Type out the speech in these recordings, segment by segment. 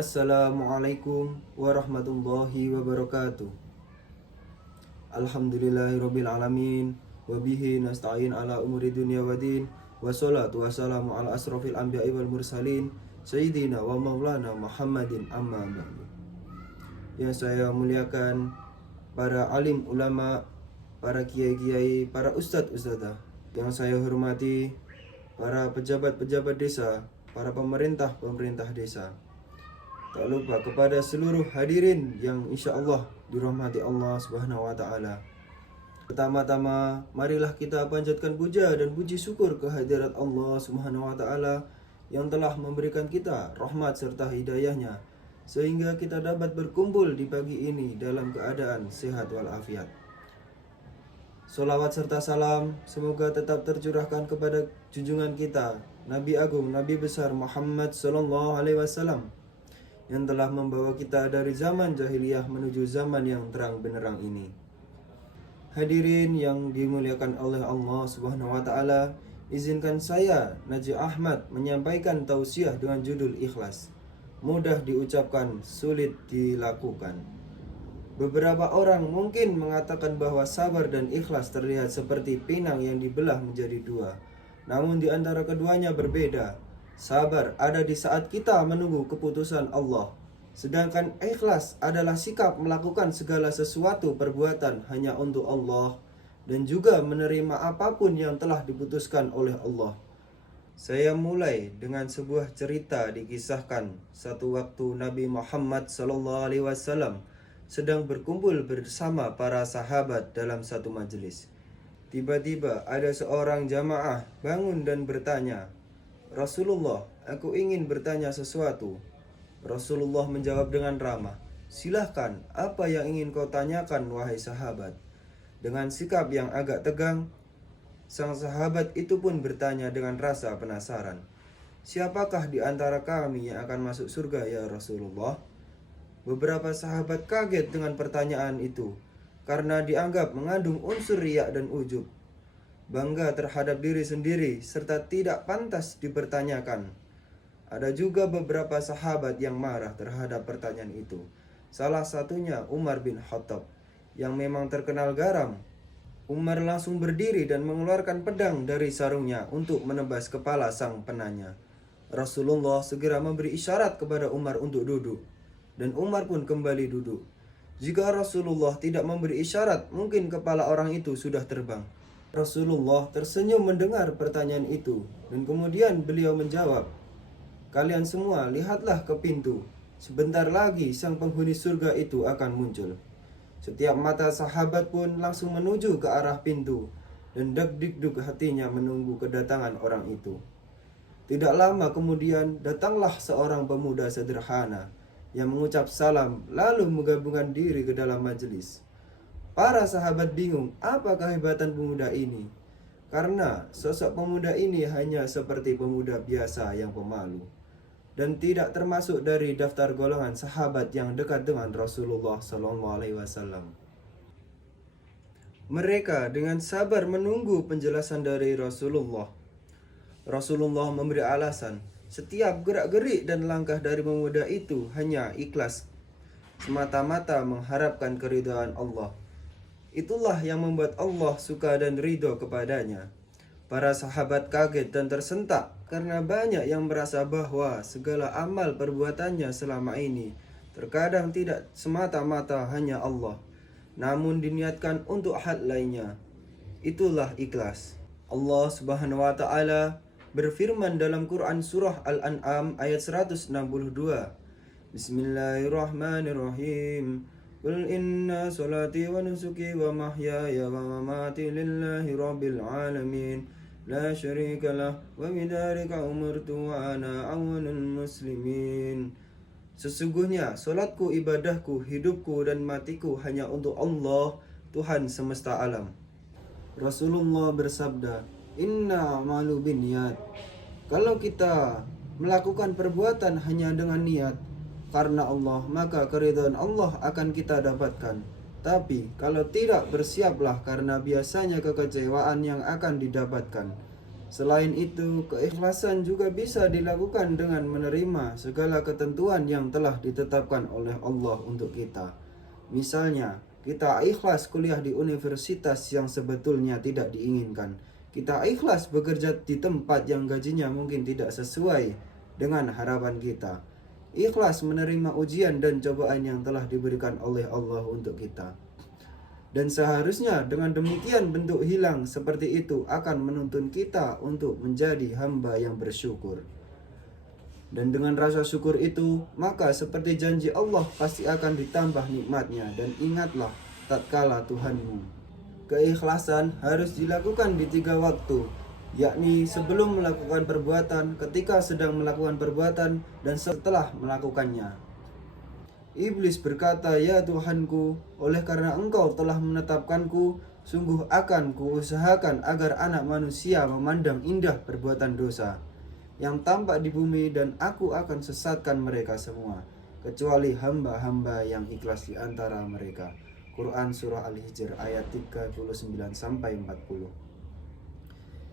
Assalamualaikum warahmatullahi wabarakatuh. Alhamdulillahirabbil alamin wa bihi nasta'in ala umuri dunya waddin wassalatu wassalamu ala asrofil anbiya'i wal mursalin sayyidina wa maulana Muhammadin amma ba'du. Yang saya muliakan para alim ulama, para kiai-kiai, para ustadz-ustadzah, yang saya hormati para pejabat-pejabat desa, para pemerintah desa. Tak lupa kepada seluruh hadirin yang insya Allah dirahmati Allah Subhanahu wa Ta'ala. Pertama-tama, marilah kita panjatkan puja dan puji syukur kehadirat Allah Subhanahu wa Ta'ala yang telah memberikan kita rahmat serta hidayahnya, sehingga kita dapat berkumpul di pagi ini dalam keadaan sehat walafiat. Salawat serta salam semoga tetap tercurahkan kepada junjungan kita, Nabi Agung, Nabi besar Muhammad Sallallahu Alaihi Wasallam, yang telah membawa kita dari zaman jahiliyah menuju zaman yang terang benderang ini. Hadirin yang dimuliakan oleh Allah Subhanahu wa Ta'ala, izinkan saya, Najib Ahmad, menyampaikan tausiah dengan judul Ikhlas. Mudah diucapkan, sulit dilakukan. Beberapa orang mungkin mengatakan bahwa sabar dan ikhlas terlihat seperti pinang yang dibelah menjadi dua. Namun di antara keduanya berbeda. Sabar ada di saat kita menunggu keputusan Allah. Sedangkan ikhlas adalah sikap melakukan segala sesuatu perbuatan hanya untuk Allah dan juga menerima apapun yang telah diputuskan oleh Allah. Saya mulai dengan sebuah cerita dikisahkan satu waktu Nabi Muhammad SAW sedang berkumpul bersama para sahabat dalam satu majelis. Tiba-tiba ada seorang jamaah bangun dan bertanya, "Rasulullah, aku ingin bertanya sesuatu." Rasulullah menjawab dengan ramah, "Silahkan, apa yang ingin kau tanyakan wahai sahabat?" Dengan sikap yang agak tegang, sang sahabat itu pun bertanya dengan rasa penasaran, "Siapakah di antara kami yang akan masuk surga ya Rasulullah?" Beberapa sahabat kaget dengan pertanyaan itu, karena dianggap mengandung unsur riya dan ujub, bangga terhadap diri sendiri, serta tidak pantas dipertanyakan. Ada juga beberapa sahabat yang marah terhadap pertanyaan itu. Salah satunya Umar bin Khattab, yang memang terkenal garam. Umar langsung berdiri dan mengeluarkan pedang dari sarungnya untuk menebas kepala sang penanya. Rasulullah segera memberi isyarat kepada Umar untuk duduk, dan Umar pun kembali duduk. Jika Rasulullah tidak memberi isyarat, mungkin kepala orang itu sudah terbang. Rasulullah tersenyum mendengar pertanyaan itu, dan kemudian beliau menjawab, "Kalian semua lihatlah ke pintu. Sebentar lagi sang penghuni surga itu akan muncul." Setiap mata sahabat pun langsung menuju ke arah pintu, dan deg-deg hatinya menunggu kedatangan orang itu. Tidak lama kemudian datanglah seorang pemuda sederhana yang mengucap salam lalu menggabungkan diri ke dalam majelis. Para sahabat bingung apa kehebatan pemuda ini, karena sosok pemuda ini hanya seperti pemuda biasa yang pemalu dan tidak termasuk dari daftar golongan sahabat yang dekat dengan Rasulullah SAW. Mereka dengan sabar menunggu penjelasan dari Rasulullah. Rasulullah memberi alasan, setiap gerak-gerik dan langkah dari pemuda itu hanya ikhlas, semata-mata mengharapkan keridhaan Allah. Itulah yang membuat Allah suka dan ridho kepadanya. Para sahabat kaget dan tersentak karena banyak yang merasa bahwa segala amal perbuatannya selama ini terkadang tidak semata-mata hanya Allah, namun diniatkan untuk hal lainnya. Itulah ikhlas. Allah Subhanahu wa Ta'ala berfirman dalam Quran surah Al-An'am ayat 162, Bismillahirrahmanirrahim. Qul inna salati wa nusuki wa mahyaya wa mamati lillahi rabbil alamin la syarika lah wa bidzalika umirtu wa ana awwalul muslimin. Sesungguhnya salatku, ibadahku, hidupku dan matiku hanya untuk Allah, Tuhan semesta alam. Rasulullah bersabda, "Inna a'malu binniyat." Kalau kita melakukan perbuatan hanya dengan niat karena Allah, maka keridhaan Allah akan kita dapatkan. Tapi kalau tidak, bersiaplah karena biasanya kekecewaan yang akan didapatkan. Selain itu, keikhlasan juga bisa dilakukan dengan menerima segala ketentuan yang telah ditetapkan oleh Allah untuk kita. Misalnya, kita ikhlas kuliah di universitas yang sebetulnya tidak diinginkan. Kita ikhlas bekerja di tempat yang gajinya mungkin tidak sesuai dengan harapan kita. Ikhlas menerima ujian dan cobaan yang telah diberikan oleh Allah untuk kita. Dan seharusnya dengan demikian bentuk hilang seperti itu akan menuntun kita untuk menjadi hamba yang bersyukur. Dan dengan rasa syukur itu, maka seperti janji Allah pasti akan ditambah nikmatnya. Dan ingatlah tatkala Tuhanmu. Keikhlasan harus dilakukan di 3 waktu, yakni sebelum melakukan perbuatan, ketika sedang melakukan perbuatan, dan setelah melakukannya. Iblis berkata, "Ya Tuhanku, oleh karena Engkau telah menetapkanku, sungguh akan kuusahakan agar anak manusia memandang indah perbuatan dosa yang tampak di bumi, dan aku akan sesatkan mereka semua, kecuali hamba-hamba yang ikhlas di antara mereka." Quran Surah Al-Hijr ayat 39-40.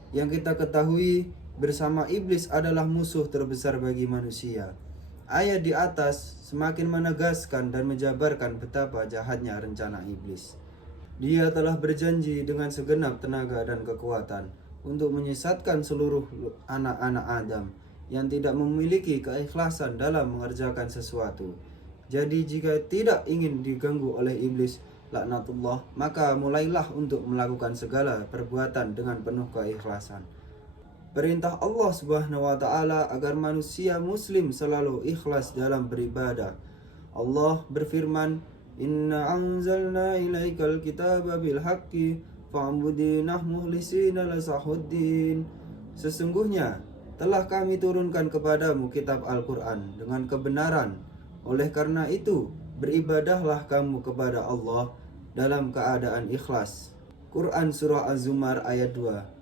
Yang kita ketahui bersama, iblis adalah musuh terbesar bagi manusia. Ayat di atas semakin menegaskan dan menjabarkan betapa jahatnya rencana iblis. Dia telah berjanji dengan segenap tenaga dan kekuatan untuk menyesatkan seluruh anak-anak Adam yang tidak memiliki keikhlasan dalam mengerjakan sesuatu. Jadi jika tidak ingin diganggu oleh iblis, laknatullah, maka mulailah untuk melakukan segala perbuatan dengan penuh keikhlasan. Perintah Allah Subhanahu wa taala agar manusia muslim selalu ikhlas dalam beribadah. Allah berfirman, "Inna anzalna ilaikal kitaba bil haqqi fa'budinah muhlisina lasahuddin." Sesungguhnya telah kami turunkan kepadamu kitab Al-Quran dengan kebenaran. Oleh karena itu, beribadahlah kamu kepada Allah dalam keadaan ikhlas. Quran Surah Az-Zumar ayat 2.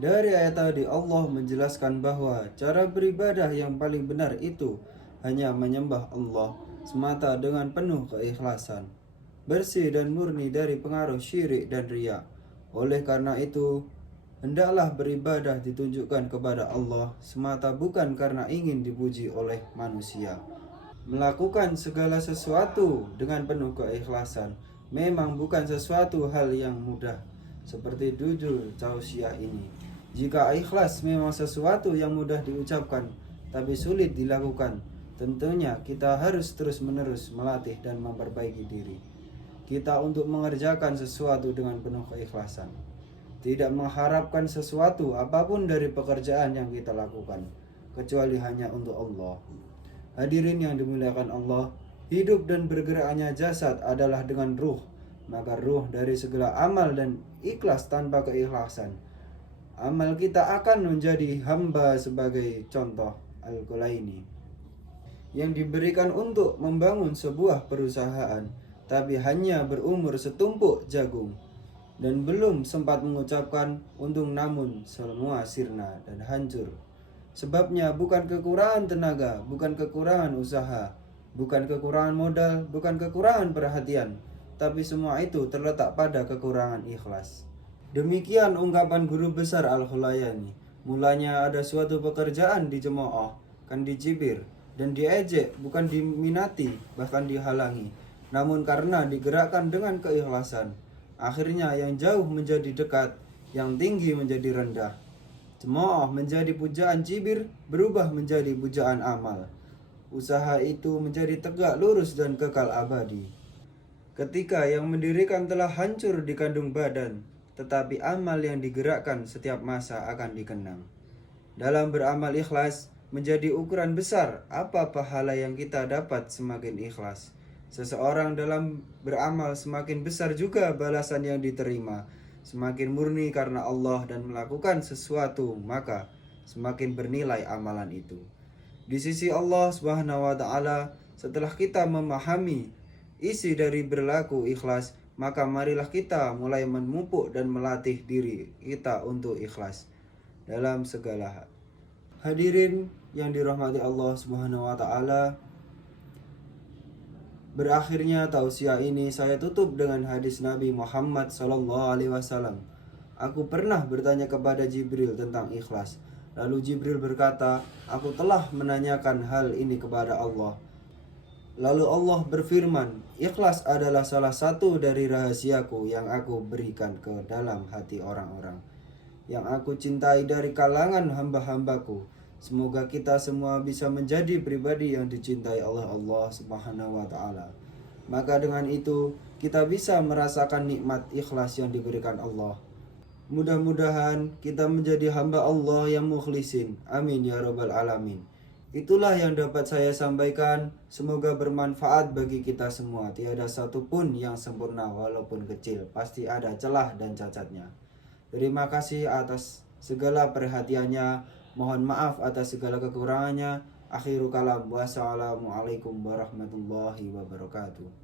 Dari ayat tadi Allah menjelaskan bahwa cara beribadah yang paling benar itu hanya menyembah Allah semata dengan penuh keikhlasan, bersih dan murni dari pengaruh syirik dan riya. Oleh karena itu, hendaklah beribadah ditunjukkan kepada Allah semata, bukan karena ingin dipuji oleh manusia. Melakukan segala sesuatu dengan penuh keikhlasan memang bukan sesuatu hal yang mudah, seperti judul tausiah ini. Jika ikhlas memang sesuatu yang mudah diucapkan tapi sulit dilakukan, tentunya kita harus terus-menerus melatih dan memperbaiki diri kita untuk mengerjakan sesuatu dengan penuh keikhlasan, tidak mengharapkan sesuatu apapun dari pekerjaan yang kita lakukan kecuali hanya untuk Allah. Hadirin yang dimuliakan Allah, hidup dan bergeraknya jasad adalah dengan ruh, maka ruh dari segala amal dan ikhlas tanpa keikhlasan, amal kita akan menjadi hamba sebagai contoh Al-Kulaini yang diberikan untuk membangun sebuah perusahaan, tapi hanya berumur setumpuk jagung dan belum sempat mengucapkan untung, namun semua sirna dan hancur. Sebabnya bukan kekurangan tenaga, bukan kekurangan usaha, bukan kekurangan modal, bukan kekurangan perhatian, tapi semua itu terletak pada kekurangan ikhlas. Demikian ungkapan guru besar Al-Khulayani. Mulanya ada suatu pekerjaan dicemooh, kan dicibir dan diejek, bukan diminati, bahkan dihalangi. Namun karena digerakkan dengan keikhlasan, akhirnya yang jauh menjadi dekat, yang tinggi menjadi rendah. Cemooh menjadi pujaan, cibir berubah menjadi pujaan amal. Usaha itu menjadi tegak lurus dan kekal abadi. Ketika yang mendirikan telah hancur di kandung badan, tetapi amal yang digerakkan setiap masa akan dikenang. Dalam beramal ikhlas menjadi ukuran besar apa pahala yang kita dapat semakin ikhlas. Seseorang dalam beramal semakin besar juga balasan yang diterima. Semakin murni karena Allah dan melakukan sesuatu, maka semakin bernilai amalan itu di sisi Allah Subhanahu wa taala. Setelah kita memahami isi dari berlaku ikhlas, maka marilah kita mulai memupuk dan melatih diri kita untuk ikhlas dalam segala hal. Hadirin yang dirahmati Allah Subhanahu wa taala, berakhirnya tausiah ini saya tutup dengan hadis Nabi Muhammad sallallahu alaihi wasallam. Aku pernah bertanya kepada Jibril tentang ikhlas. Lalu Jibril berkata, aku telah menanyakan hal ini kepada Allah. Lalu Allah berfirman, ikhlas adalah salah satu dari rahasiaku yang aku berikan ke dalam hati orang-orang yang aku cintai dari kalangan hamba-hambaku. Semoga kita semua bisa menjadi pribadi yang dicintai oleh Allah Subhanahu wa taala. Maka dengan itu kita bisa merasakan nikmat ikhlas yang diberikan Allah. Mudah-mudahan kita menjadi hamba Allah yang mukhlisin. Amin ya rabbal alamin. Itulah yang dapat saya sampaikan. Semoga bermanfaat bagi kita semua. Tiada satupun yang sempurna walaupun kecil. Pasti ada celah dan cacatnya. Terima kasih atas segala perhatiannya. Mohon maaf atas segala kekurangannya. Akhirul kalam. Wassalamualaikum warahmatullahi wabarakatuh.